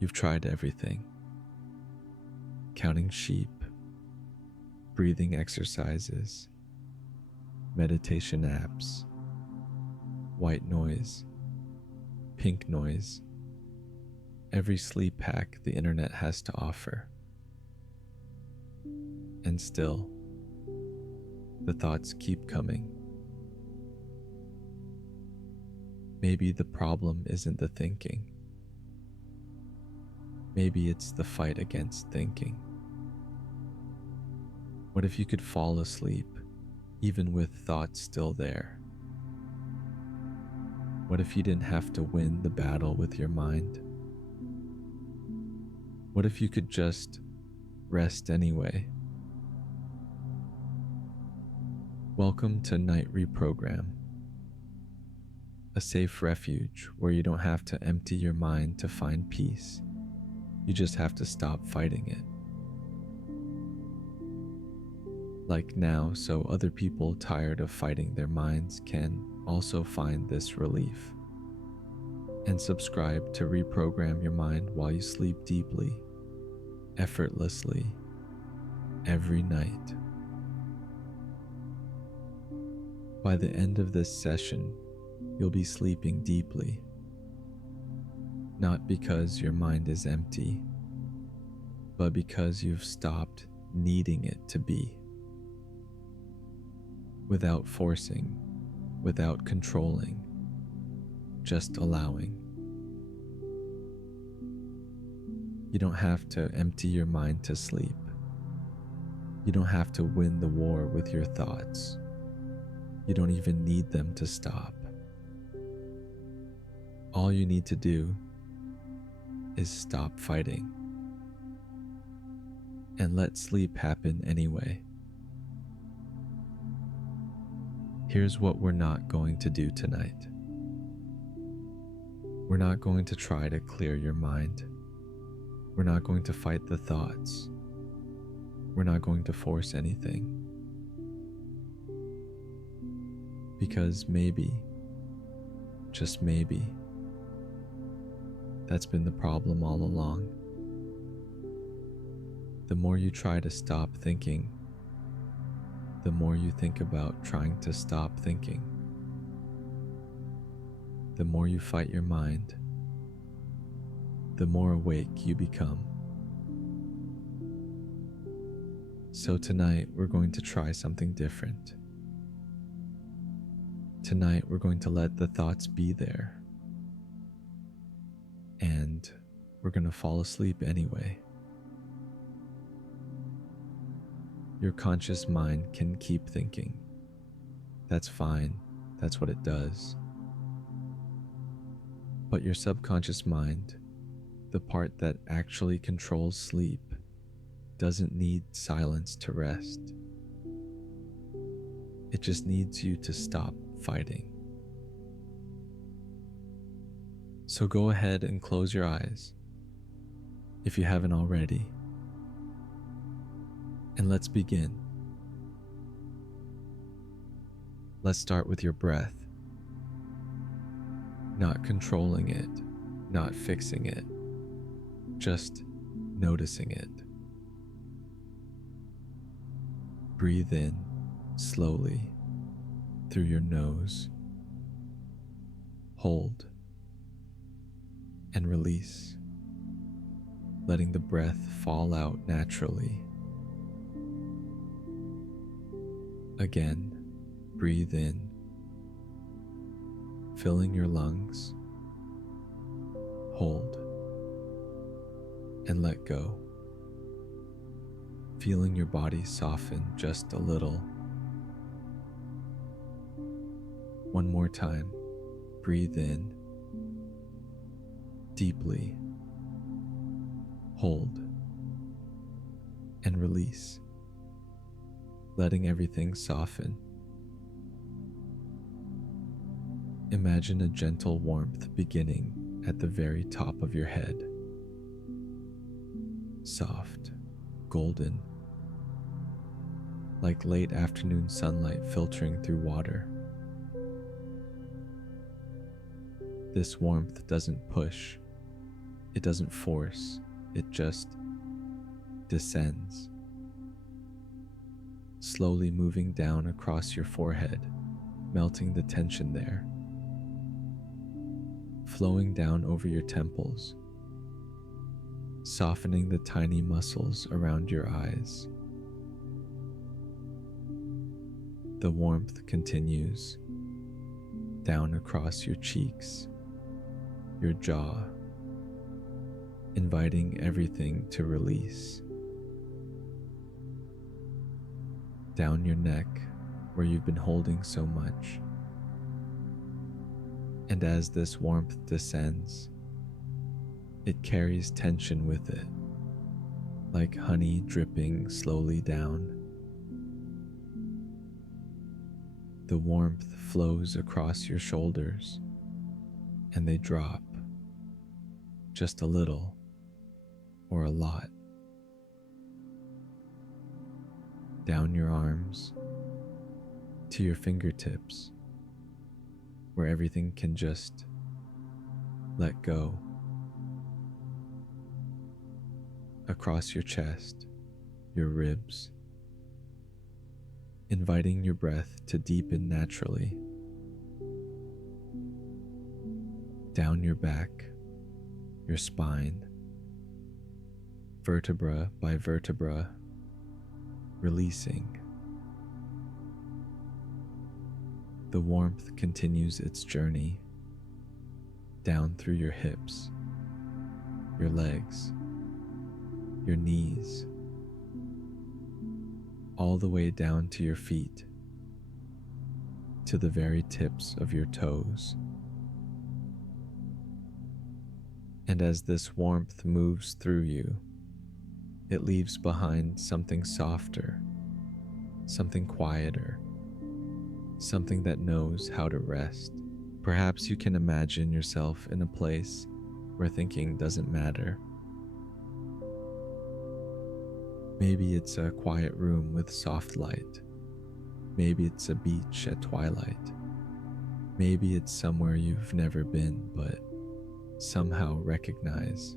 You've tried everything: counting sheep, breathing exercises, meditation apps, white noise, pink noise, every sleep hack the internet has to offer. And still, the thoughts keep coming. Maybe the problem isn't the thinking. Maybe it's the fight against thinking. What if you could fall asleep, even with thoughts still there? What if you didn't have to win the battle with your mind? What if you could just rest anyway? Welcome to Night Reprogram, a safe refuge where you don't have to empty your mind to find peace. You just have to stop fighting it. Like now, so other people tired of fighting their minds can also find this relief. And subscribe to reprogram your mind while you sleep deeply, effortlessly, every night. By the end of this session, you'll be sleeping deeply. Not because your mind is empty, but because you've stopped needing it to be. Without forcing, without controlling, just allowing. You don't have to empty your mind to sleep. You don't have to win the war with your thoughts. You don't even need them to stop. All you need to do is stop fighting and let sleep happen anyway. Here's what we're not going to do tonight. We're not going to try to clear your mind. We're not going to fight the thoughts. We're not going to force anything. Because maybe, just maybe, that's been the problem all along. The more you try to stop thinking, the more you think about trying to stop thinking. The more you fight your mind, the more awake you become. So tonight we're going to try something different. Tonight we're going to let the thoughts be there. And we're going to fall asleep anyway. Your conscious mind can keep thinking. That's fine. That's what it does. But your subconscious mind, the part that actually controls sleep, doesn't need silence to rest. It just needs you to stop fighting. So go ahead and close your eyes, if you haven't already, and let's begin. Let's start with your breath. Not controlling it, not fixing it, just noticing it. Breathe in slowly through your nose. Hold and release, letting the breath fall out naturally. Again, breathe in, filling your lungs. Hold and let go, feeling your body soften just a little. One more time, breathe in deeply, hold and release, letting everything soften. Imagine a gentle warmth beginning at the very top of your head. Soft, golden, like late afternoon sunlight filtering through water. This warmth doesn't push, It doesn't force, it just descends, slowly moving down across your forehead, melting the tension there, flowing down over your temples, softening the tiny muscles around your eyes. The warmth continues down across your cheeks, your jaw, inviting everything to release. Down your neck, where you've been holding so much. And as this warmth descends, it carries tension with it, like honey dripping slowly down. The warmth flows across your shoulders, and they drop, just a little or a lot. Down your arms to your fingertips, where everything can just let go. Across your chest, your ribs, inviting your breath to deepen naturally. Down your back, your spine, vertebra by vertebra, releasing. The warmth continues its journey down through your hips, your legs, your knees, all the way down to your feet, to the very tips of your toes. And as this warmth moves through you, it leaves behind something softer, something quieter, something that knows how to rest. Perhaps you can imagine yourself in a place where thinking doesn't matter. Maybe it's a quiet room with soft light. Maybe it's a beach at twilight. Maybe it's somewhere you've never been but somehow recognize.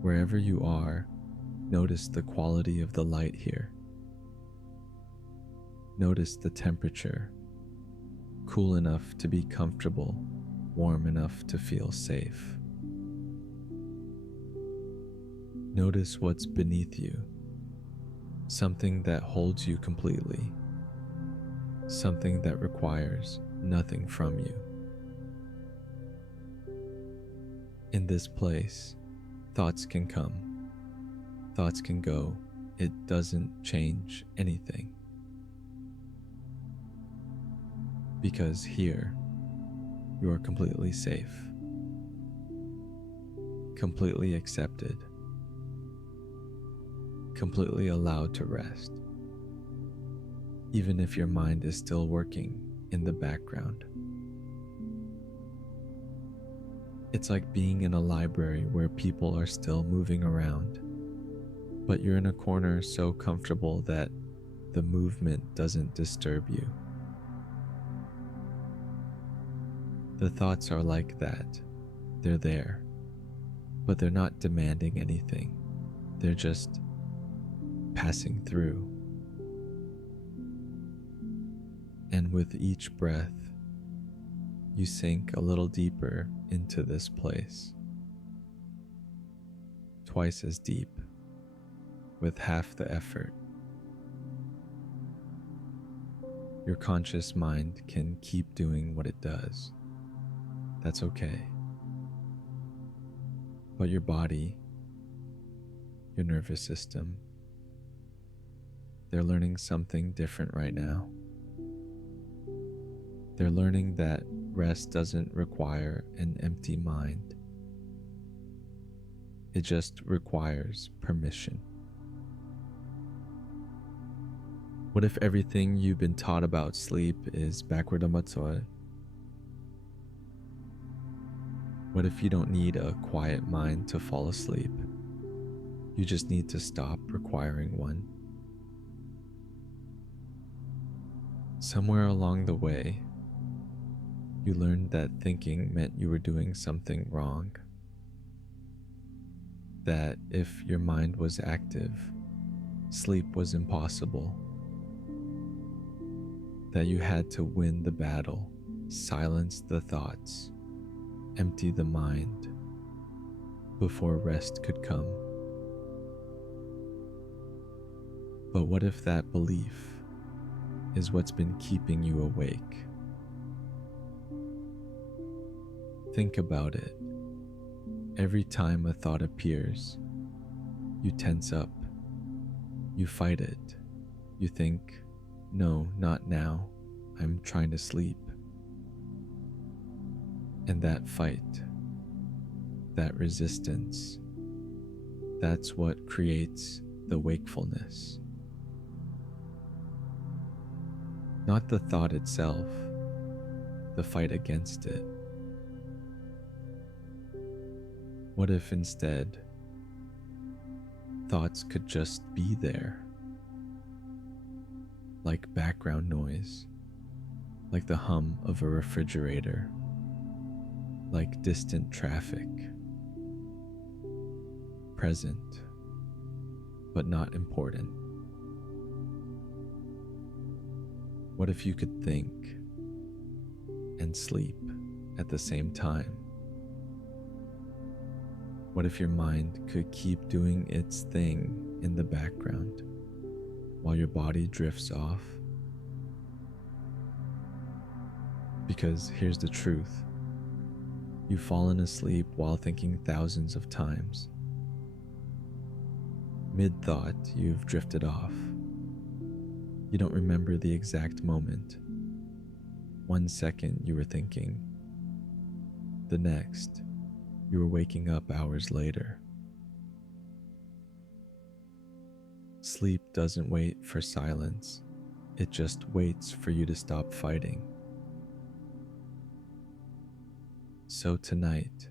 Wherever you are, notice the quality of the light here. Notice the temperature, cool enough to be comfortable, warm enough to feel safe. Notice what's beneath you, something that holds you completely, something that requires nothing from you. In this place, thoughts can come, thoughts can go. It doesn't change anything. Because here, you are completely safe, completely accepted, completely allowed to rest, even if your mind is still working in the background. It's like being in a library where people are still moving around, but you're in a corner so comfortable that the movement doesn't disturb you. The thoughts are like that. They're there, but they're not demanding anything. They're just passing through. And with each breath, you sink a little deeper into this place. Twice as deep, with half the effort. Your conscious mind can keep doing what it does. That's okay. But your body, your nervous system, they're learning something different right now. They're learning that rest doesn't require an empty mind. It just requires permission. What if everything you've been taught about sleep is backward amatsoy? What if you don't need a quiet mind to fall asleep? You just need to stop requiring one. Somewhere along the way, You learned that thinking meant you were doing something wrong, that if your mind was active, sleep was impossible, that you had to win the battle, silence the thoughts, empty the mind before rest could come. But what if that belief is what's been keeping you awake? Think about it. Every time a thought appears, you tense up, you fight it, you think, no, not now, I'm trying to sleep. And that fight, that resistance, that's what creates the wakefulness. Not the thought itself, the fight against it. What if instead, thoughts could just be there, like background noise, like the hum of a refrigerator, like distant traffic, present, but not important? What if you could think and sleep at the same time? What if your mind could keep doing its thing in the background while your body drifts off? Because here's the truth. You've fallen asleep while thinking thousands of times. Mid-thought, you've drifted off. You don't remember the exact moment. 1 second you were thinking. The next, you were waking up hours later. Sleep doesn't wait for silence. It just waits for you to stop fighting. So tonight,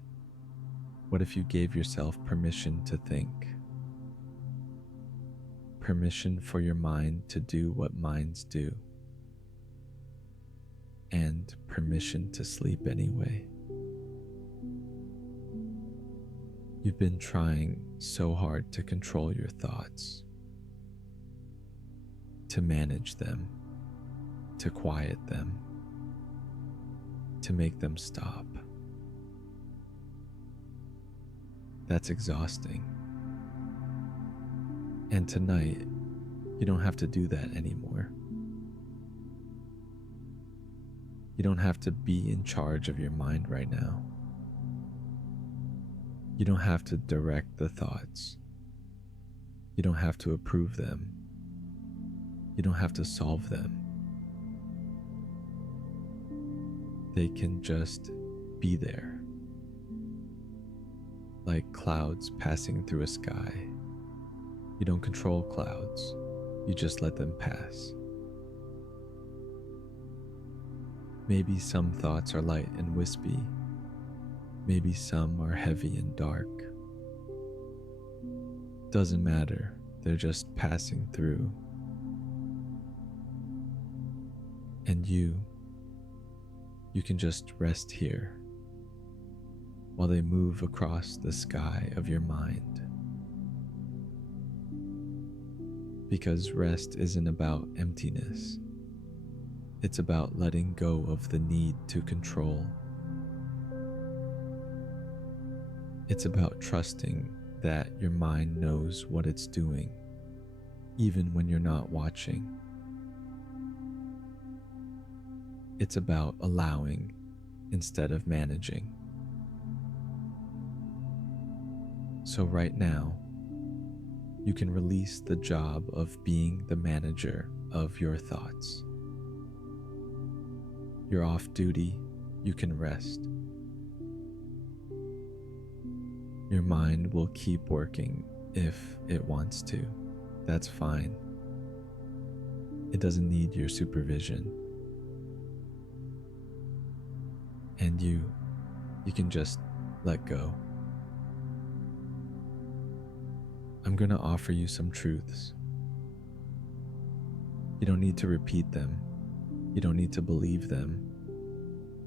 what if you gave yourself permission to think? Permission for your mind to do what minds do. And permission to sleep anyway. You've been trying so hard to control your thoughts, to manage them, to quiet them, to make them stop. That's exhausting. And tonight, you don't have to do that anymore. You don't have to be in charge of your mind right now. You don't have to direct the thoughts. You don't have to approve them. You don't have to solve them. They can just be there, like clouds passing through a sky. You don't control clouds, you just let them pass. Maybe some thoughts are light and wispy. Maybe some are heavy and dark. Doesn't matter, they're just passing through. And you can just rest here while they move across the sky of your mind. Because rest isn't about emptiness. It's about letting go of the need to control. It's about trusting that your mind knows what it's doing, even when you're not watching. It's about allowing instead of managing. So right now, you can release the job of being the manager of your thoughts. You're off duty, you can rest. Your mind will keep working if it wants to. That's fine. It doesn't need your supervision. And you can just let go. I'm going to offer you some truths. You don't need to repeat them. You don't need to believe them.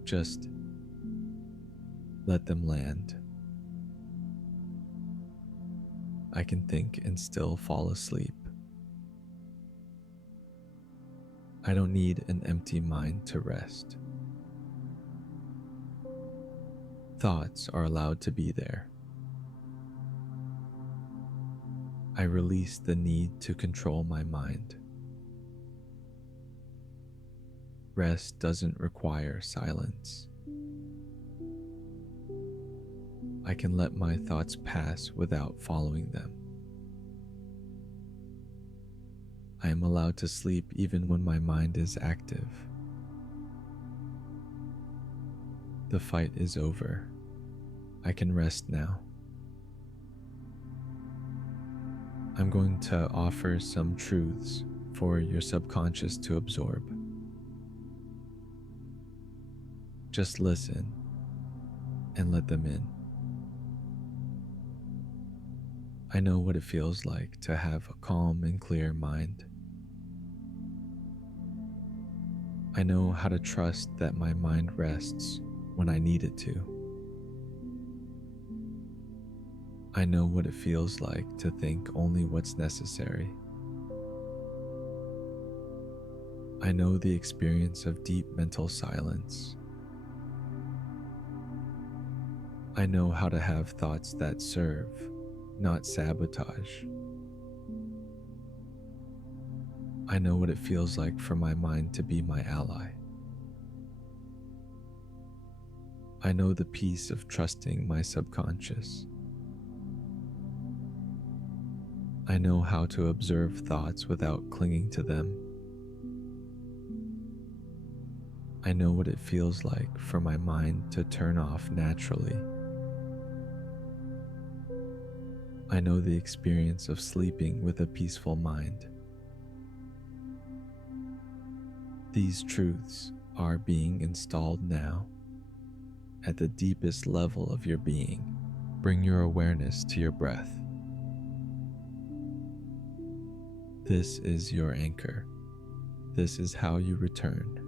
Just let them land. I can think and still fall asleep. I don't need an empty mind to rest. Thoughts are allowed to be there. I release the need to control my mind. Rest doesn't require silence. I can let my thoughts pass without following them. I am allowed to sleep even when my mind is active. The fight is over. I can rest now. I'm going to offer some truths for your subconscious to absorb. Just listen and let them in. I know what it feels like to have a calm and clear mind. I know how to trust that my mind rests when I need it to. I know what it feels like to think only what's necessary. I know the experience of deep mental silence. I know how to have thoughts that serve, not sabotage. I know what it feels like for my mind to be my ally. I know the peace of trusting my subconscious. I know how to observe thoughts without clinging to them. I know what it feels like for my mind to turn off naturally. I know the experience of sleeping with a peaceful mind. These truths are being installed now at the deepest level of your being. Bring your awareness to your breath. This is your anchor. This is how you return.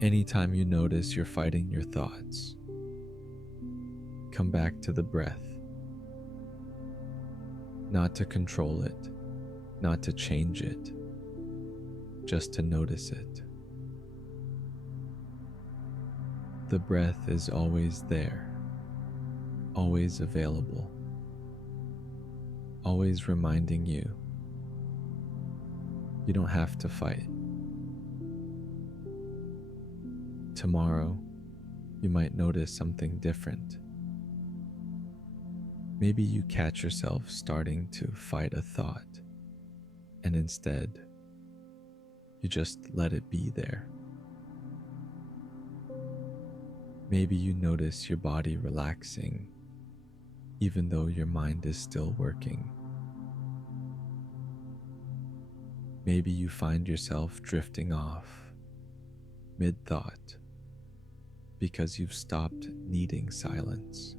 Anytime you notice you're fighting your thoughts, come back to the breath. Not to control it, not to change it, just to notice it. The breath is always there, always available, always reminding you you don't have to fight. Tomorrow, you might notice something different. Maybe you catch yourself starting to fight a thought, and instead, you just let it be there. Maybe you notice your body relaxing, even though your mind is still working. Maybe you find yourself drifting off mid-thought because you've stopped needing silence.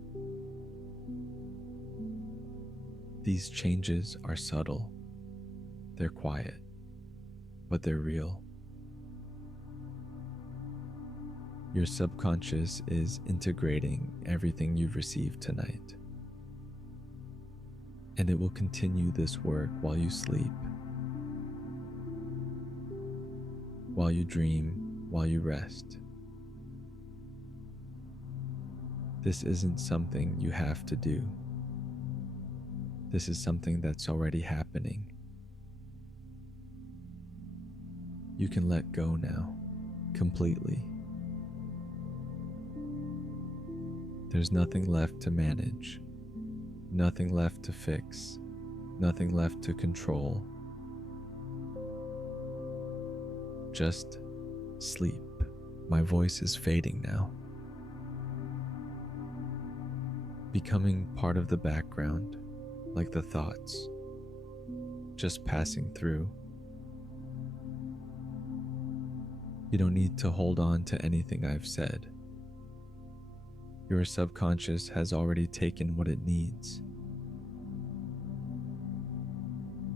These changes are subtle, they're quiet, but they're real. Your subconscious is integrating everything you've received tonight, and it will continue this work while you sleep, while you dream, while you rest. This isn't something you have to do. This is something that's already happening. You can let go now, completely. There's nothing left to manage, nothing left to fix, nothing left to control. Just sleep. My voice is fading now, becoming part of the background, like the thoughts, just passing through. You don't need to hold on to anything I've said. Your subconscious has already taken what it needs.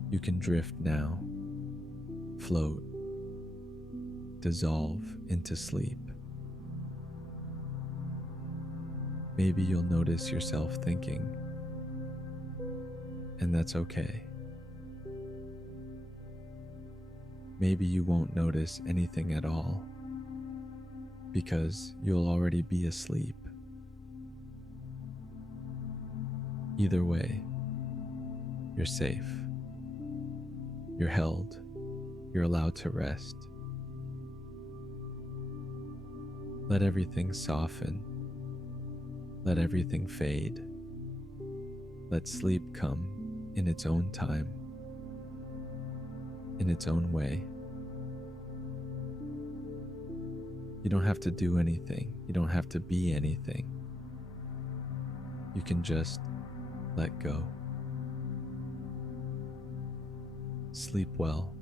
You can drift now, float, dissolve into sleep. Maybe you'll notice yourself thinking, and that's okay. Maybe you won't notice anything at all because you'll already be asleep. Either way, you're safe, you're held, you're allowed to rest. Let everything soften, let everything fade. Let sleep come in its own time, in its own way. You don't have to do anything. You don't have to be anything. You can just let go. Sleep well.